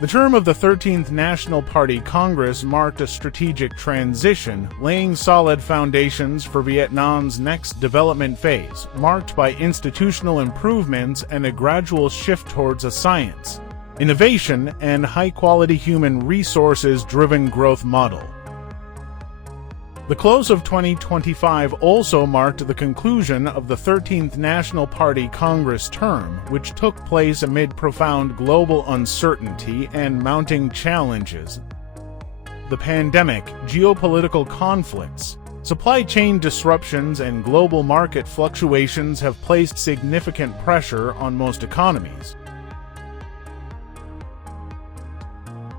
The term of the 13th National Party Congress marked a strategic transition, laying solid foundations for Vietnam's next development phase, marked by institutional improvements and a gradual shift towards a science, innovation, and high-quality human resources-driven growth model. The close of 2025 also marked the conclusion of the 13th National Party Congress term, which took place amid profound global uncertainty and mounting challenges. The pandemic, geopolitical conflicts, supply chain disruptions, and global market fluctuations have placed significant pressure on most economies.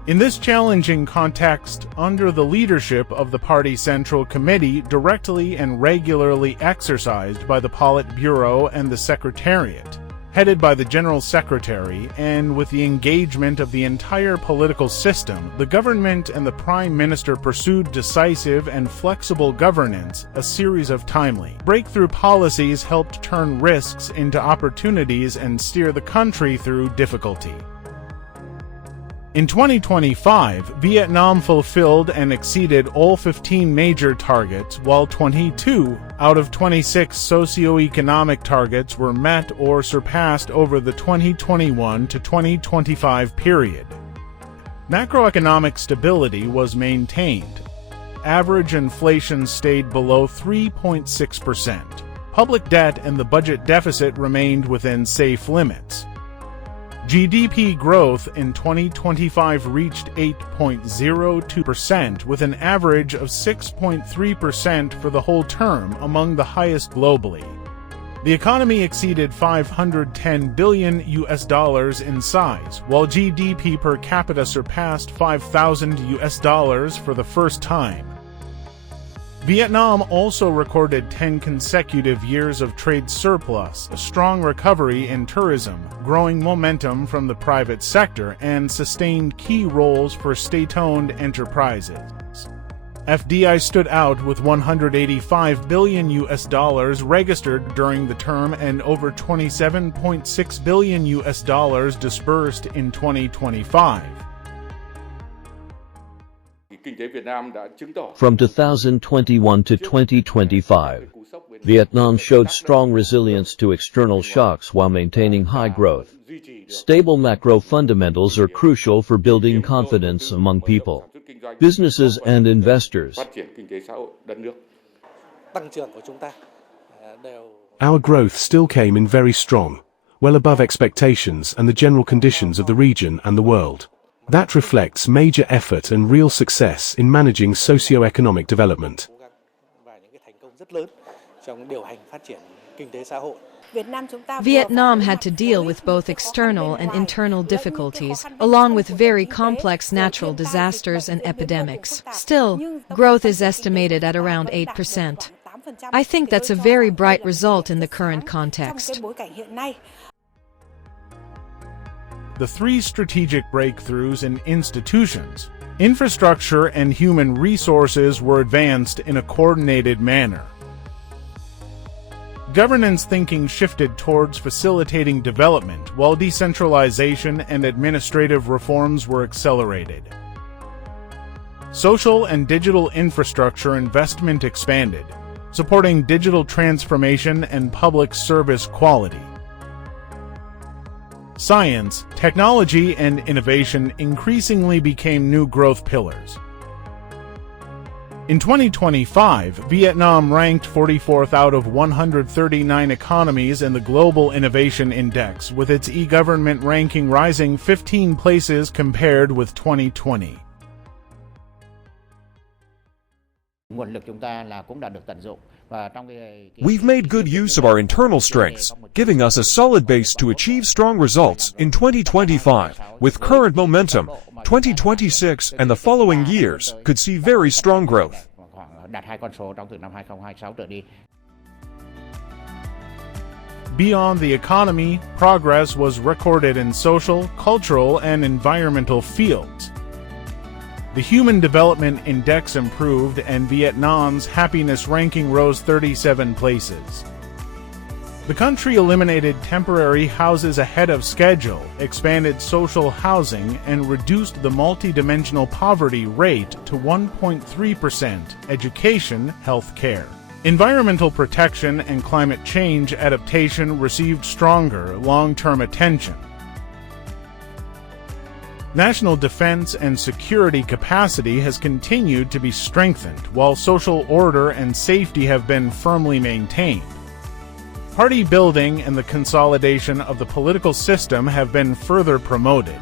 In this challenging context, under the leadership of the Party Central Committee directly and regularly exercised by the Politburo and the Secretariat, headed by the General Secretary, and with the engagement of the entire political system, the government and the Prime Minister pursued decisive and flexible governance. A series of timely, breakthrough policies helped turn risks into opportunities and steer the country through difficulty. In 2025, Vietnam fulfilled and exceeded all 15 major targets, while 22 out of 26 socio-economic targets were met or surpassed over the 2021 to 2025 period. Macroeconomic stability was maintained. Average inflation stayed below 3.6%. Public debt and the budget deficit remained within safe limits. GDP growth in 2025 reached 8.02%, with an average of 6.3% for the whole term, among the highest globally. The economy exceeded $510 billion in size, while GDP per capita surpassed $5,000 for the first time. Vietnam also recorded 10 consecutive years of trade surplus, a strong recovery in tourism, growing momentum from the private sector, and sustained key roles for state-owned enterprises. FDI stood out with $185 billion registered during the term and over $27.6 billion disbursed in 2025. From 2021 to 2025, Vietnam showed strong resilience to external shocks while maintaining high growth. Stable macro fundamentals are crucial for building confidence among people, businesses, and investors. Our growth still came in very strong, well above expectations and the general conditions of the region and the world. That reflects major effort and real success in managing socio-economic development. Vietnam had to deal with both external and internal difficulties, along with very complex natural disasters and epidemics. Still, growth is estimated at around 8%. I think that's a very bright result in the current context. The three strategic breakthroughs in institutions, infrastructure, and human resources were advanced in a coordinated manner. Governance thinking shifted towards facilitating development, while decentralization and administrative reforms were accelerated. Social and digital infrastructure investment expanded, supporting digital transformation and public service quality. Science, technology, and innovation increasingly became new growth pillars. In 2025, Vietnam ranked 44th out of 139 economies in the Global Innovation Index, with its e-government ranking rising 15 places compared with 2020. We've made good use of our internal strengths, giving us a solid base to achieve strong results in 2025. With current momentum, 2026 and the following years could see very strong growth. Beyond the economy, progress was recorded in social, cultural, and environmental fields. The Human Development Index improved and Vietnam's happiness ranking rose 37 places. The country eliminated temporary houses ahead of schedule, expanded social housing, and reduced the multidimensional poverty rate to 1.3%, education, health care. Environmental protection and climate change adaptation received stronger, long-term attention. National defense and security capacity has continued to be strengthened, while social order and safety have been firmly maintained. Party building and the consolidation of the political system have been further promoted.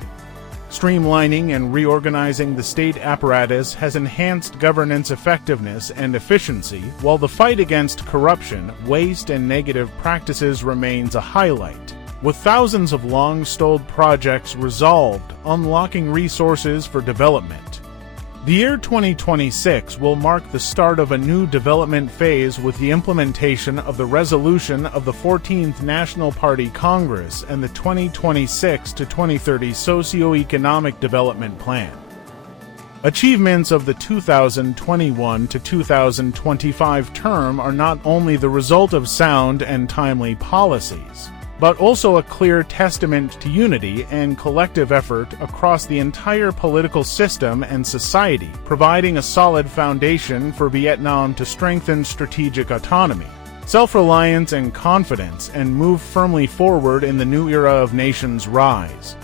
Streamlining and reorganizing the state apparatus has enhanced governance effectiveness and efficiency, while the fight against corruption, waste, and negative practices remains a highlight, with thousands of long-stalled projects resolved, unlocking resources for development. The year 2026 will mark the start of a new development phase with the implementation of the resolution of the 14th National Party Congress and the 2026 to 2030 Socio-Economic Development Plan. Achievements of the 2021 to 2025 term are not only the result of sound and timely policies, but also a clear testament to unity and collective effort across the entire political system and society, providing a solid foundation for Vietnam to strengthen strategic autonomy, self-reliance and confidence, and move firmly forward in the new era of nation's rise.